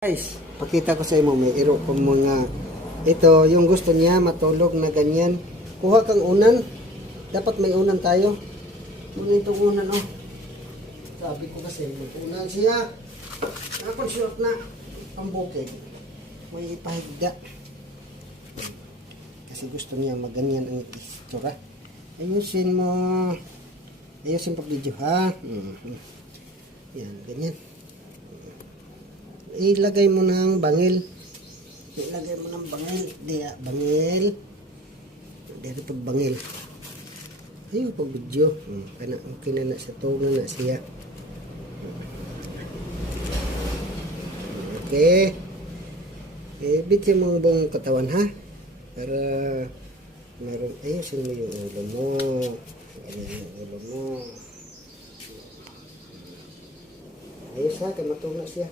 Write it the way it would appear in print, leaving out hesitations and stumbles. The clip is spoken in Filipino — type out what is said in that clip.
Guys, pakita ko sa imo may iro kung mga ito yung gusto niya matulog na ganyan. Kuha kang unan. Dapat may unan tayo. Muna itong unan oh. Sabi ko kasi may unan siya. Nakapag short na ang bukid. May ipahigda. Kasi gusto niya maganyan ang istura. Ayusin mo. Ayusin pa video ha. Yan, ganyan. Ilagay mo ng bangil. Ilagay mo ng bangil. Diya, bangil. Dito pag bangil. Ayun, pag video. Okay na siya. Tawag na siya. Okay. Bitsin mo ang buong katawan ha. Para meron. Ayusin mo yung ulo mo. Ganyan yung ulo mo. Ayos ha, kaya matulog na siya.